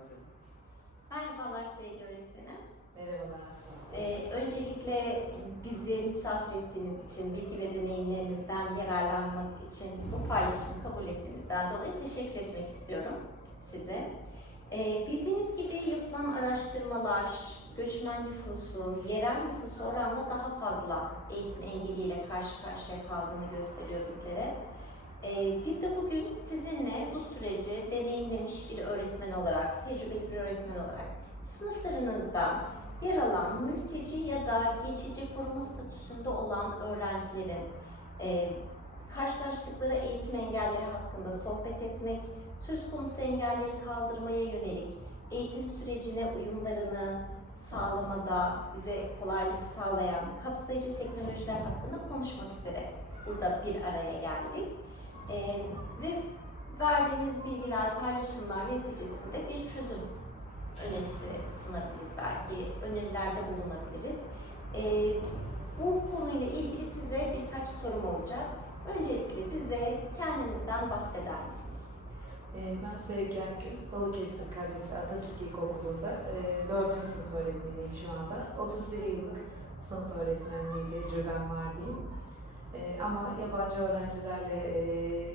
hocam. Merhabalar sevgili öğretmenim. Merhabalar. Öncelikle bizi misafir ettiğiniz için, bilgi ve deneyimlerinizden yararlanmak için bu paylaşımı kabul ettiğinizden dolayı teşekkür etmek istiyorum size. Bildiğiniz gibi yapılan araştırmalar, göçmen nüfusu, yerel nüfusu oranla daha fazla eğitim engeliyle karşı karşıya kaldığını gösteriyor bizlere. Biz de bugün sizinle bu süreci deneyimlemiş bir öğretmen olarak, tecrübeli bir öğretmen olarak sınıflarınızda yer alan mülteci ya da geçici koruma statüsünde olan öğrencilerin karşılaştıkları eğitim engelleri hakkında sohbet etmek, söz konusu engelleri kaldırmaya yönelik eğitim sürecine uyumlarını sağlamada bize kolaylık sağlayan kapsayıcı teknolojiler hakkında konuşmak üzere burada bir araya geldik. Ve verdiğiniz bilgiler, paylaşımlar neticesinde bir çözüm önerisi sunabiliriz, belki önerilerde bulunabiliriz. Bu konuyla ilgili size birkaç sorum olacak. Öncelikle bize kendinizden bahseder misiniz? Ben Sevgi Erkül, Balıkesir Kalesi Atatürk İlkokulu'nda 4. sınıf öğretmeniyim şu anda. 31 yıllık sınıf öğretmenliği tecrübem var diyeyim. Ama yabancı öğrencilerle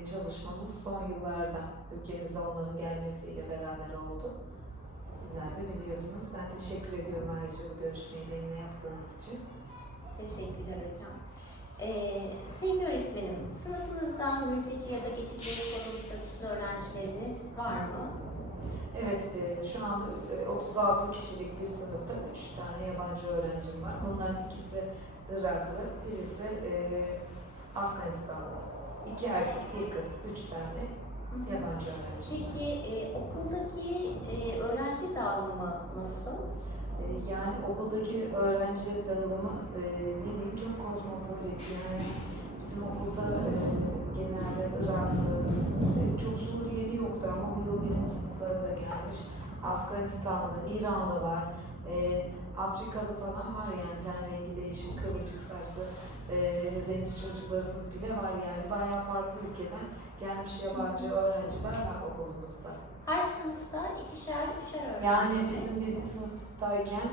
çalışmamız son yıllarda ülkemize onların gelmesiyle beraber oldu. Sizler de biliyorsunuz. Ben teşekkür ediyorum ayrıca bu görüşmeyi benimle yaptığınız için. Teşekkürler hocam. Sevgili öğretmenim, sınıfınızda mülteci ya da geçici koruma statüsünde öğrencileriniz var mı? Evet, şu anda 36 kişilik bir sınıfta 3 tane yabancı öğrencim var. Bunların ikisi Iraklı, birisi Afganistanlı. 2 erkek, 1 kız, 3 tane yabancı öğrenci. Peki okuldaki öğrenci dağılımı nasıl? Yani okuldaki öğrenci dağılımı ne diyeyim, çok kozmopolit. Yani bizim okulda genelde Iraklı, çok Suriyeli yoktu ama bu yıl birinci sınıflara da gelmiş. Afganistanlı, İranlı var, Afrikalı falan var, yani ten rengi değişik, kıvırcık saçlı zenci çocuklarımız bile var, yani bayağı farklı ülkeden gelmiş yabancı öğrenciler var okulumuzda. Her sınıfta ikişer, üçer öğrenci. Yani bizim birinci sınıftayken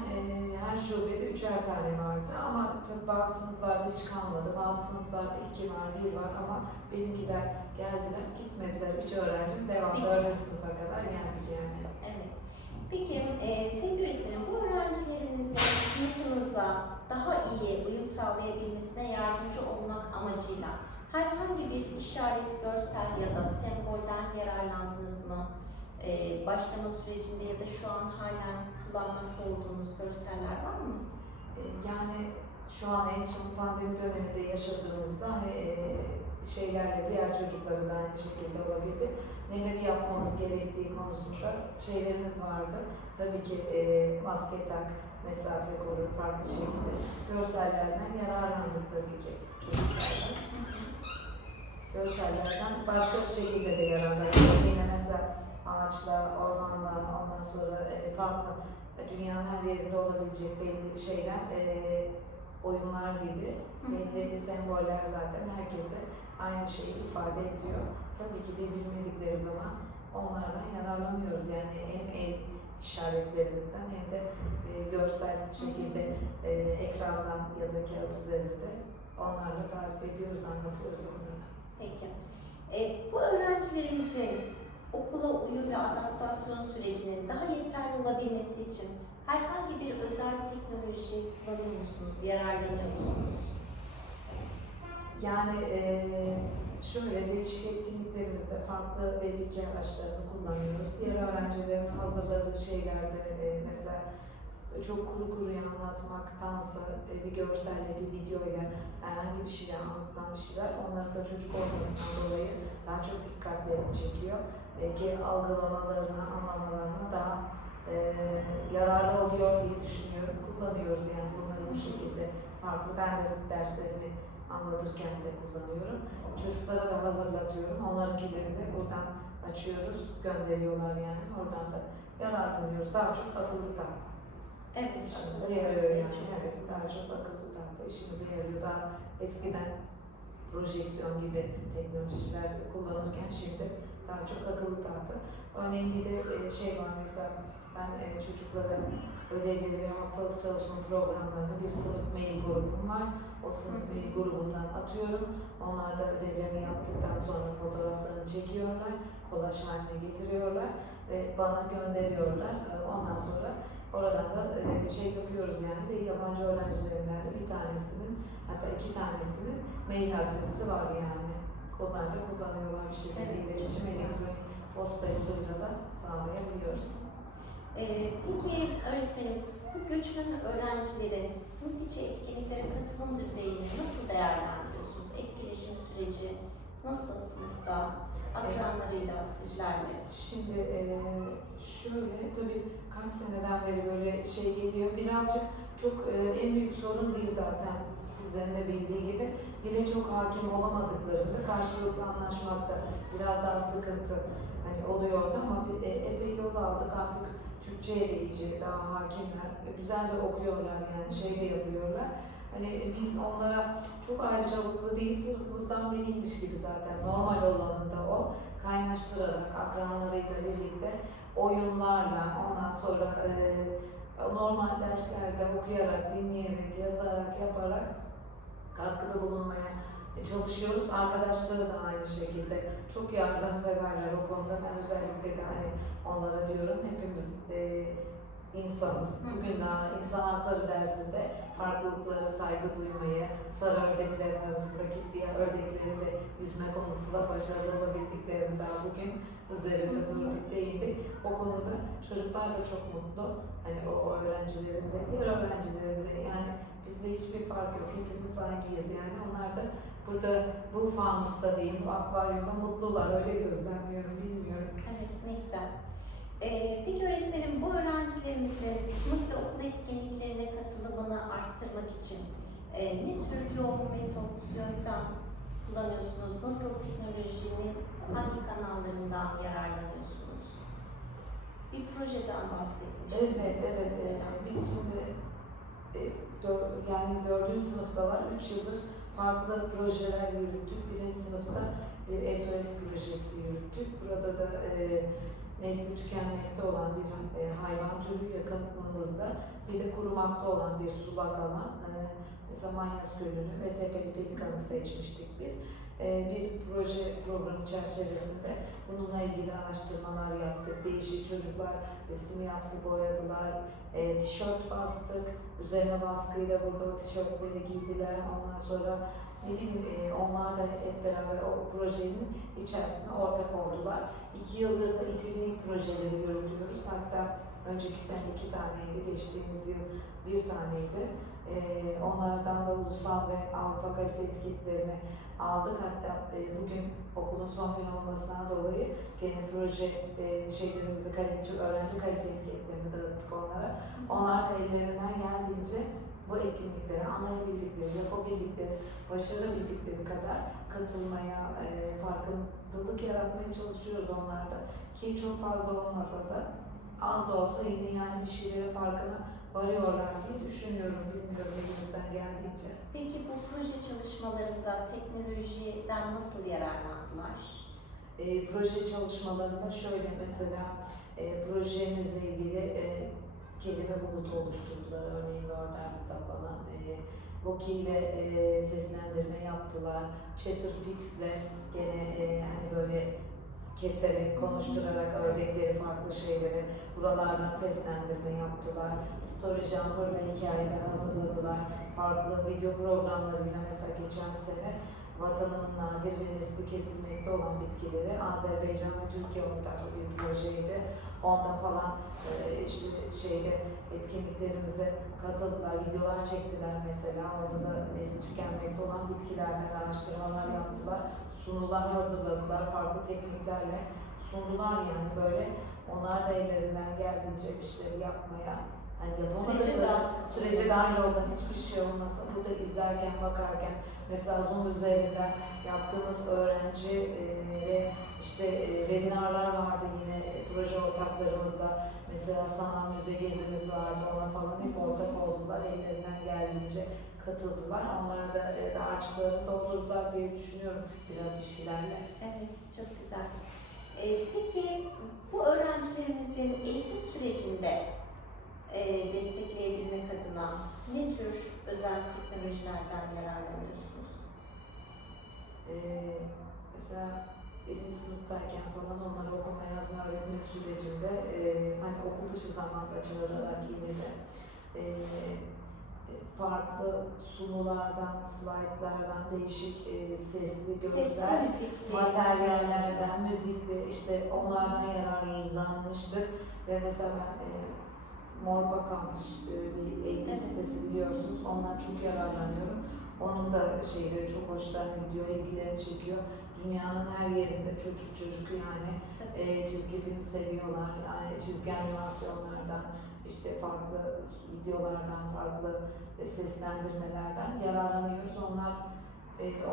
her şubede 3'er tane vardı ama tabii bazı sınıflarda hiç kalmadı. Bazı sınıflarda 2 var, 1 var ama benimkiler geldiler, gitmediler. 3 öğrencim devam, 4. sınıfa kadar geldik yani. Evet. Peki sevgili öğretmenim, bu öğrencilerinizin sınıfınıza daha iyi uyum sağlayabilmesine yardımcı olmak amacıyla herhangi bir işaret, görsel ya da sembolden yararlandınız mı? Başlama sürecinde ya da şu an halen kullanmakta olduğunuz görseller var mı? Yani şu an en son pandemi döneminde yaşadığımızda hani şeylerle diğer çocukları da aynı şekilde olabildi. Neleri yapmamız gerektiği konusunda şeylerimiz vardı. Tabii ki maske tak, mesafe koru, farklı şekilde görsellerden yararlandık tabii ki çocuklardan. Görsellerden başka şekilde de yararlandık. Yine mesela ağaçla, ormanla, ondan sonra farklı dünyanın her yerinde olabilecek belli şeyler, oyunlar gibi belli semboller zaten herkese aynı şeyi ifade ediyor. Tabii ki de bilmedikleri zaman onlardan yararlanıyoruz. Yani hem el işaretlerimizden hem de görsel şekilde ekrandan ya da kağıt üzerinde onlarla tarif ediyoruz, anlatıyoruz onlara. Peki. Bu öğrencilerimizin okula uyum ve adaptasyon sürecinin daha yeterli olabilmesi için herhangi bir özel teknoloji kullanıyor musunuz, yararlanıyor musunuz? Yani şöyle değişik etkinliklerimizde farklı web araçlarını kullanıyoruz. Diğer öğrencilerin hazırladığı şeylerde mesela çok kuru kuruya anlatmaktansa bir görselle, bir videoyla herhangi bir şeyle anlatılan bir şeyler onların da çocuk olmasından dolayı daha çok dikkatlerini çekiyor. Belki algılamalarına, anlamalarına daha yararlı oluyor diye düşünüyorum. Kullanıyoruz yani bunları bu şekilde farklı. Ben de derslerimi anlatırken de kullanıyorum. Çocuklara da hazırlatıyorum. Onlarınkileri de buradan açıyoruz, gönderiyorlar yani. Oradan da yararlanıyoruz. Daha çok akıllı tahta. Evet, İşimize yarıyor yani. Evet, daha çok akıllı tahta işimize yarıyor. Daha eskiden projeksiyon gibi teknolojiler kullanırken şimdi daha çok akıllı tahta. Örneğin bir de şey var mesela, ben çocuklara ödevleri ve haftalık çalışma programlarını bir sınıf mail grubum var. O sınıf mail grubundan atıyorum. Onlar da ödevlerini yaptıktan sonra fotoğraflarını çekiyorlar, kolaj haline getiriyorlar ve bana gönderiyorlar. Ondan sonra oradan da şey yapıyoruz yani, ve yabancı öğrencilerimden de bir tanesinin, hatta iki tanesinin mail adresi var yani. Onlar da kullanıyorlar bir şekilde, iletişim elektronik posta yoluyla da sağlayabiliyoruz. Peki öğretmenim, bu göçmen öğrencilerin sınıf içi etkinliklere katılım düzeyini nasıl değerlendiriyorsunuz? Etkileşim süreci nasıl sınıfta, akranlarıyla, sizlerle? Şimdi şöyle, tabii kaç seneden beri böyle şey geliyor. Birazcık çok en büyük sorun değil zaten, sizlerin de bildiği gibi. Dile çok hakim olamadıklarında karşılıklı anlaşmakta biraz daha sıkıntı hani oluyordu, ama epey yol aldık artık. Türkçe'ye de iyice daha hakimler, güzel de okuyorlar yani, şey de yapıyorlar. Hani biz onlara çok ayrıcalıklı değil, sınıfımızdan biriymiş gibi zaten, normal olanı da o. Kaynaştırarak, akranlarıyla birlikte, oyunlarla, ondan sonra normal derslerde okuyarak, dinleyerek, yazarak, yaparak katkıda bulunmaya çalışıyoruz. Arkadaşları da aynı şekilde çok yardımseverler o konuda. Ben özellikle de hani onlara diyorum, hepimiz insanız. Bugün daha insan hakları dersinde farklılıklara saygı duymayı, sarı ördeklerin arasındaki siyah ördeklerin de yüzme konusunda başarılı olabildiklerini daha bugün üzerinde durduk, değindik. O konuda çocuklar da çok mutlu. Hani o öğrencilerin de, diğer öğrencilerin de, yani bizde hiçbir fark yok. Hepimiz aynıyız yani. Onlar da burada bu fanusta diyeyim, bu akvaryumda mutlular. Öyle gözlemliyorum, bilmiyorum. Evet, ne güzel. Peki öğretmenim, bu öğrencilerimizin sınıf ve okul etkinliklerine katılımını arttırmak için ne tür yol, metot, yöntem kullanıyorsunuz? Nasıl teknolojinin hangi kanallarından yararlanıyorsunuz? Bir projeden bahsetmiştiniz. Evet. Biz şimdi yani 4. sınıftalar, 3 yıldır farklı projeler yürüttük. 1. sınıfta bir SOS projesi yürüttük. Burada da nesli tükenmekte olan bir hayvan türü yakınımızda, bir de kurumakta olan bir sulak alan, mesela Manyas Gölü'nü ve Tepeli Pelikan'ı seçmiştik biz. Bir proje programı çerçevesinde bununla ilgili araştırmalar yaptık. Değişik çocuklar resim yaptı, boyadılar, tişört bastık, üzerine baskıyla burada o tişörtleri giydiler. Ondan sonra ne bileyim, onlar da hep beraber o projenin içerisinde ortak oldular. 2 yıldır da İTÜ'nün projeleri yürütüyoruz. Hatta önceki sene 2 taneydi, geçtiğimiz yıl 1 taneydi. Onlardan da ulusal ve Avrupa kalite etiketlerini aldık. Hatta bugün okulun son günü olmasından dolayı gene proje şeylerimizi, öğrenci kalite etiketlerini dağıttık onlara. Onlar da ellerinden geldiğince bu etkinliklere anlayabildikleri, yapabildikleri, başarabildikleri kadar katılmaya, farkındalık yaratmaya çalışıyoruz onlarda. Ki çok fazla olmasa da, az da olsa yine yani bir şeylerin farkına varıyorlar diye düşünüyorum, bilmiyorum elimizden geldiğince. Peki bu proje çalışmalarında teknolojiden nasıl yararlandılar? Proje çalışmalarında şöyle mesela, projemizle ilgili kelime bulutu oluşturdular. Örneğin Word'da falan. Voki ile seslendirme yaptılar. Chatterpix'le gene hani böyle keserek, konuşturarak ördekleri, farklı şeyleri buralardan seslendirme yaptılar. Story Jumper'la hikayeler hazırladılar. Farklı video programlarıyla mesela geçen sene vatanın nadir ve nesli kesilmekte olan bitkileri Azerbaycan ve Türkiye ortaklı bir projeydi. Onda falan işte etkinliklerimize katıldılar, videolar çektiler mesela. Orada da nesli tükenmekte olan bitkilerden araştırmalar yaptılar. Sunular hazırladılar, farklı tekniklerle sundular yani böyle. Onlar da ellerinden geldiğince bir şeyler yapmaya, hani sürece dahil olan hiçbir şey olmasa, burada izlerken, bakarken, mesela Zoom üzerinden yaptığımız öğrenci ve işte webinarlar vardı yine proje ortaklarımızla. Mesela sanal müze gezimiz vardı, ona falan hep ortak oldular, ellerinden geldiğince katıldılar. Onlara da daha açıklarını doldurdular diye düşünüyorum biraz bir şeylerle. Evet, çok güzel. Peki bu öğrencilerimizin eğitim sürecinde destekleyebilmek adına ne tür özel teknolojilerden yararlanıyorsunuz? Mesela birinci sınıftayken falan onları okuma yazma öğretme sürecinde hani okul dışı zamanda çağırarak yine de farklı sunulardan, slaytlardan, değişik sesli, görsel müzikli materyallerden, müzikli işte onlardan yararlanmıştık ve mesela ben Morba Campus bir eğitim Evet. sitesi biliyorsunuz. Ondan çok yararlanıyorum. Onun da şeyleri çok hoşlarına gidiyor, ilgilerini çekiyor. Dünyanın her yerinde çocuk yani çizgi film seviyorlar. Yani çizgi animasyonlardan, işte farklı videolardan, farklı seslendirmelerden yararlanıyoruz. Onlar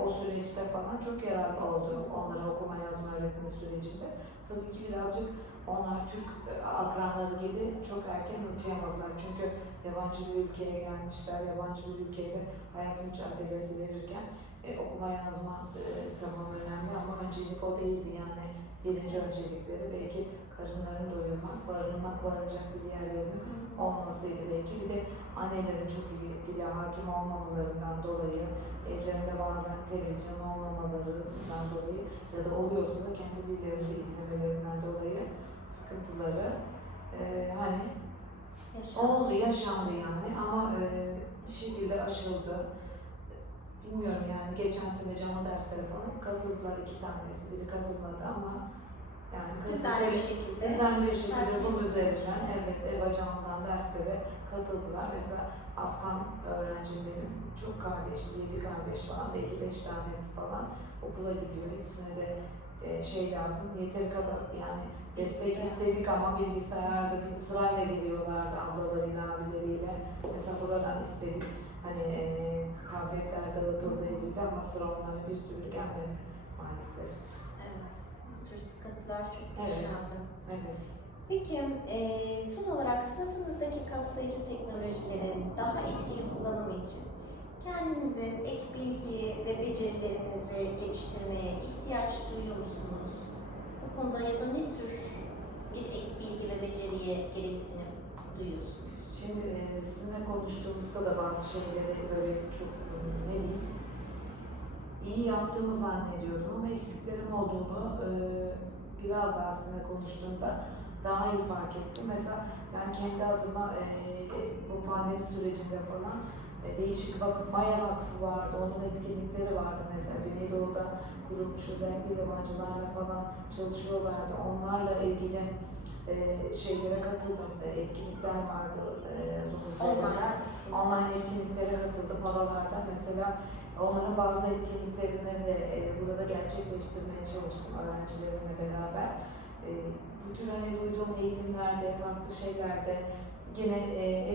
o süreçte falan çok yararlı oldu. Onlara okuma yazma öğretme sürecinde. Tabii ki birazcık onlar Türk akranları gibi çok erken okuyamadılar. Çünkü yabancı bir ülkeye gelmişler, yabancı bir ülkede hayat mücadelesi verirken okuma yazma tamam önemli ama öncelik o değildi yani. Birinci öncelikleri belki karınlarını doyurmak, barınacak bir yerlerinin olmasıydı belki. Bir de annelerin çok iyi dile hakim olmamalarından dolayı, evlerinde bazen televizyon olmamalarından dolayı ya da oluyorsa da kendi dillerini izlemelerinden dolayı sıkıntıları hani oldu, yaşandı yani ama bir şekilde aşıldı. Bilmiyorum yani geçen sene canlı dersleri falan katıldılar 2 tanesi, biri katılmadı ama yani düzenli bir şekilde Zoom üzerinden evet EBA-Can'dan derslere katıldılar. Mesela Afgan öğrencim benim çok kardeşli, 7 kardeş falan belki 5 tanesi falan okula gidiyor. Hepsine de şey lazım, yeteri kadar yani destek istedik ama bilgisayarda bir sırayla geliyorlardı ablalarıyla, abileriyle. Mesela buradan istedik. Hani tabletler dağıtıldı edildi ama sıra onlara bir türlü gelmedi maalesef. Evet, bu tür sıkıntılar çok Evet. yaşandı. Evet. Peki, son olarak sınıfınızdaki kapsayıcı teknolojilerin daha etkili kullanımı için kendinizin ek bilgi ve becerilerinizi geliştirmeye ihtiyaç duyuyor musunuz? Bu konuda ya da ne tür bir ek bilgi ve beceriye gereksinim duyuyorsunuz? Şimdi sizinle konuştuğumuzda da bazı şeyleri böyle çok ne diyeyim iyi yaptığımı zannediyordum ama eksiklerim olduğunu biraz da aslında konuştuğumda daha iyi fark ettim. Mesela ben kendi adıma bu pandemi sürecinde falan değişik vakıf, Maya Vakfı vardı, onun etkinlikleri vardı mesela Güneydoğu'da kurulmuş özellikle yabancılarla falan çalışıyorlardı. Onlarla ilgili şeylere katıldım, etkinlikler vardı online etkinliklere katıldım oralarda mesela onların bazı etkinliklerini de burada gerçekleştirmeye çalıştım öğrencilerimle beraber. Bu tür hani duyduğum eğitimlerde, farklı şeylerde yine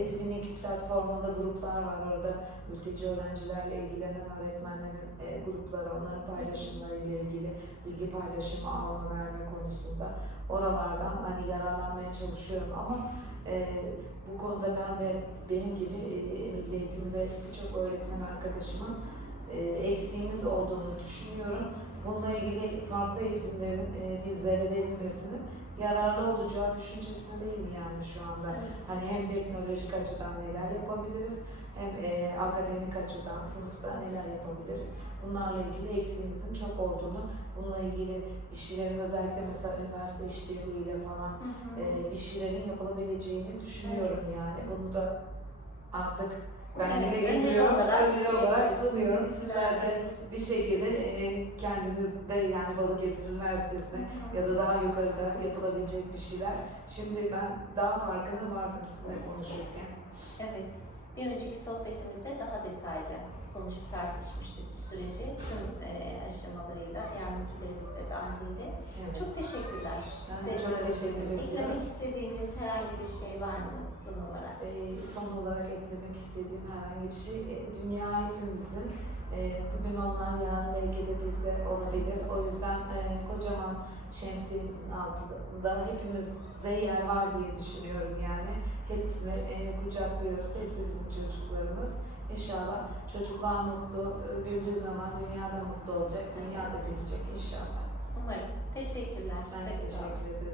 Etvinnik platformunda gruplar var orada mülteci öğrencilerle ilgilenen öğretmenlerin grupları, onların paylaşımları ile ilgili bilgi paylaşımı alma verme konusunda oralardan hani yararlanmaya çalışıyorum ama bu konuda ben ve benim gibi milli eğitimde birçok öğretmen arkadaşıma eksiğimiz olduğunu düşünüyorum. Bununla ilgili farklı eğitimlerin bizlere verilmesinin yararlı olacağı düşüncesindeyim yani şu anda. Hani hem teknolojik açıdan neler yapabiliriz, hem akademik açıdan sınıfta neler yapabiliriz. Bunlarla ilgili eksiğimizin çok olduğunu, bununla ilgili bir şeylerin özellikle mesela üniversite işbirliğiyle falan bir şeylerin yapılabileceğini düşünüyorum yani. Bunu da artık ben de getiriyorum, öneri olarak sunuyorum. Sizler de bir şekilde kendinizde yani Balıkesir Üniversitesi'nde ya da daha yukarıda yapılabilecek bir şeyler. Şimdi ben daha farkına vardım sizinle konuşurken. Evet, bir önceki sohbetimizde daha detaylı konuşup tartışmıştık bu süreci. Tüm aşamalarıyla, diğer müdürlerimiz de dahilinde. Evet. Çok teşekkürler. Ben çok teşekkür ederim. Eklemek istediğiniz herhangi bir şey var mı son olarak? Son olarak eklemek istediğim herhangi bir şey, dünya hepimizin, bugün onlar yarın belki de bizde olabilir. O yüzden kocaman şemsiyemizin altında hepimize yer var diye düşünüyorum yani. Hepsini kucaklıyoruz, hepsi bizim çocuklarımız. İnşallah çocuklar mutlu, güldüğü zaman dünya da mutlu olacak, dünya da gülecek inşallah. Umarım. Teşekkürler. Ben Çok sağ olun. teşekkür ederim.